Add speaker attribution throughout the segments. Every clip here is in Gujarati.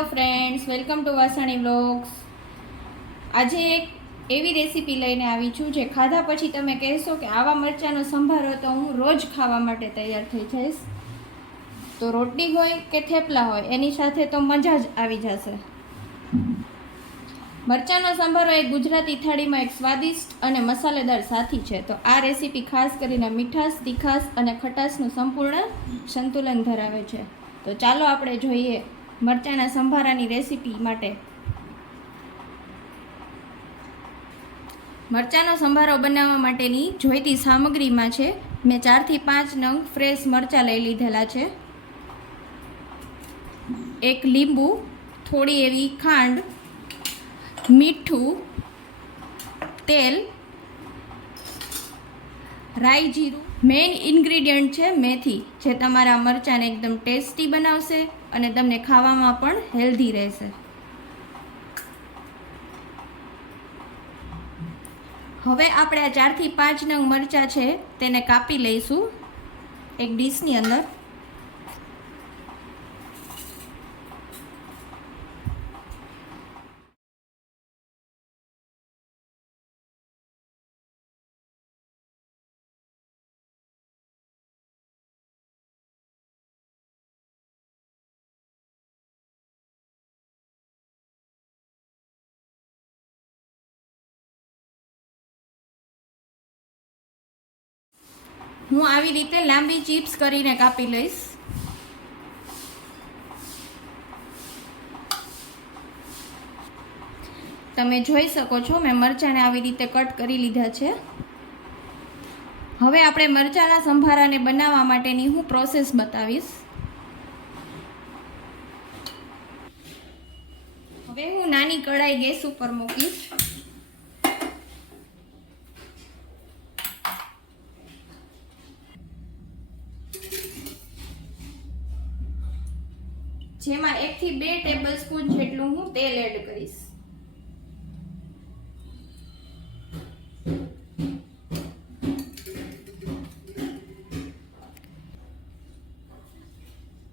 Speaker 1: Hello friends welcome to Vasani vlogs આજે એક એવી રેસીપી લઈને આવી છું જે ખાધા પછી તમે કહેશો કે આવા મરચાંનો સંભારો તો હું રોજ ખાવા માટે તૈયાર થઈ જઈશ. તો રોટલી હોય કે થેપલા હોય, એની સાથે તો મજા જ આવી જશે. મરચાંનો સંભારો એ ગુજરાતી થાળીમાં એક સ્વાદિષ્ટ અને મસાલેદાર સાથી છે. તો આ રેસીપી ખાસ કરીને મીઠાશ, તીખાશ અને ખટાશનું સંપૂર્ણ સંતુલન ધરાવે છે. તો ચાલો આપણે જોઈએ મરચાંના સંભારાની રેસીપી માટે. મરચાંનો સંભારો બનાવવા માટેની જોઈતી સામગ્રીમાં છે, મેં ચારથી પાંચ નંગ ફ્રેશ મરચાં લઈ લીધેલા છે. એક લીંબુ, થોડી એવી ખાંડ, મીઠું, તેલ, રાઈ જીરું મેઇન ઇન્ગ્રીડિયન્ટ છે મેથી, જે તમારા મરચાંને એકદમ ટેસ્ટી બનાવશે અને તમને ખાવામાં પણ હેલ્ધી રહેશે. હવે આપણે આ ચારથી પાંચ નંગ મરચાં છે, તેને કાપી લઈશું. એક ડીશની અંદર. હું આવી રીતે લાંબી ચિપ્સ કરીને કાપી લઈશ. તમે જોઈ શકો છો, મેં મરચાંને આવી રીતે કટ કરી લીધા છે. હવે આપણે મરચાંના સંભારાને બનાવવા માટેની હું પ્રોસેસ બતાવીશ. હવે હું નાની કઢાઈ ગેસ ઉપર મૂકીશ. જેમાં એકથી બે ટેબલ સ્પૂન જેટલું હું તેલ એડ કરીશ.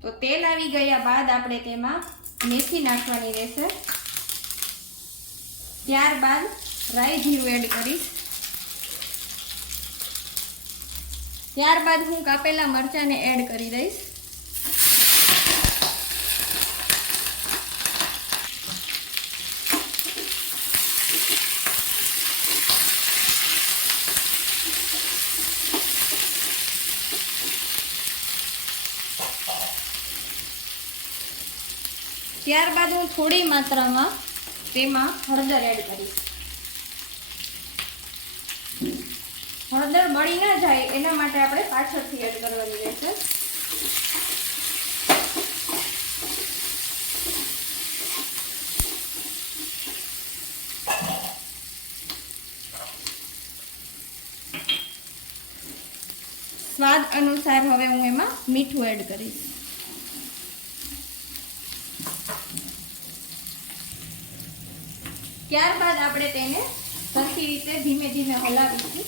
Speaker 1: તો તેલ આવી ગયા બાદ આપણે તેમાં મેથી નાખવાની રહેશે. ત્યારબાદ રાઈ જીરું એડ કરીશ. ત્યારબાદ હું કાપેલા મરચાંને એડ કરી દઈશ. ત્યારબાદ હું થોડી માત્રામાં તેમાં હળદર એડ કરીશ. હળદર બળી ના જાય એના માટે આપણે પાછળથી એડ કરવાની રહેશે. સ્વાદ અનુસાર હવે હું એમાં મીઠું એડ કરીશ. ત્યારબાદ આપણે તેને સરખી રીતે ધીમે ધીમે હલાવીશું.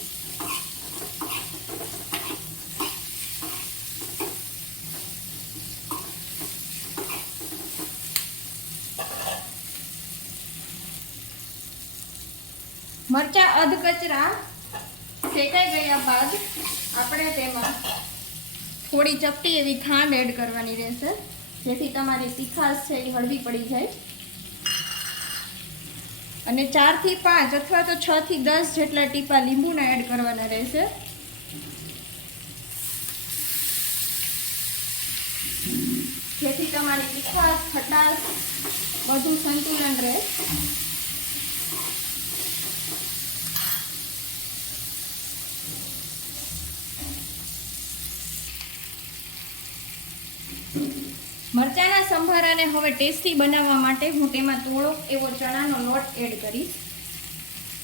Speaker 1: મરચા અધકચરા શેકાઈ ગયા બાદ આપણે તેમાં થોડી ચપટી એવી ખાંડ એડ કરવાની રહેશે. જેથી તમારી તીખાશ છે એ હળવી પડી જાય. અને ચારથી પાંચ અથવા તો છ થી દસ જેટલા ટીપા લીંબુના એડ કરવાના રહેશે. જેથી તમારી તીખાશ ખટાશ બધું સંતુલન રહે. મરચાના સંભારાને હવે ટેસ્ટી બનાવવા માટે હું તેમાં થોડોક એવો ચણાનો લોટ એડ કરીશ.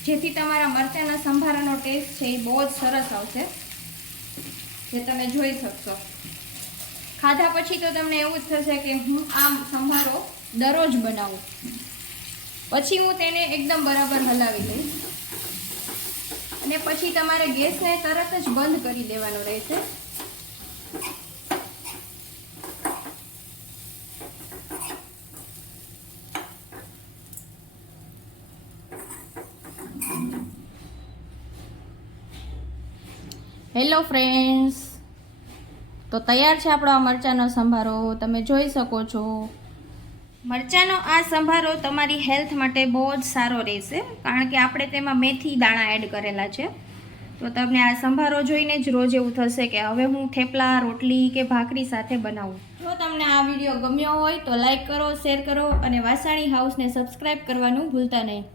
Speaker 1: જેથી તમારા મરચાના સંભારાનો ટેસ્ટ છે એ બહુ જ સરસ આવશે. જે તમે જોઈ શકશો. ખાધા પછી તો તમને એવું જ થશે કે હું આમ સંભારો દરરોજ બનાવું. પછી હું તેને એકદમ બરાબર હલાવી લઈશ. અને પછી તમારે ગેસને તરત જ બંધ કરી દેવાનો રહેશે. હેલો ફ્રેન્ડ્સ તો તૈયાર છે આપણો આ મરચાંનો સંભારો. તમે જોઈ શકો છો. મરચાંનો આ સંભારો તમારી હેલ્થ માટે બહુ જ સારો રહેશે, કારણ કે આપણે તેમાં મેથી દાણા એડ કરેલા છે. તો તમને આ સંભારો જોઈને જ રોજ એવું થશે કે હવે હું થેપલા, રોટલી કે ભાખરી સાથે બનાવું. જો તમને આ વીડિયો ગમ્યો હોય તો લાઈક કરો, શેર કરો અને વાસાણી હાઉસને સબસ્ક્રાઈબ કરવાનું ભૂલતા નહીં.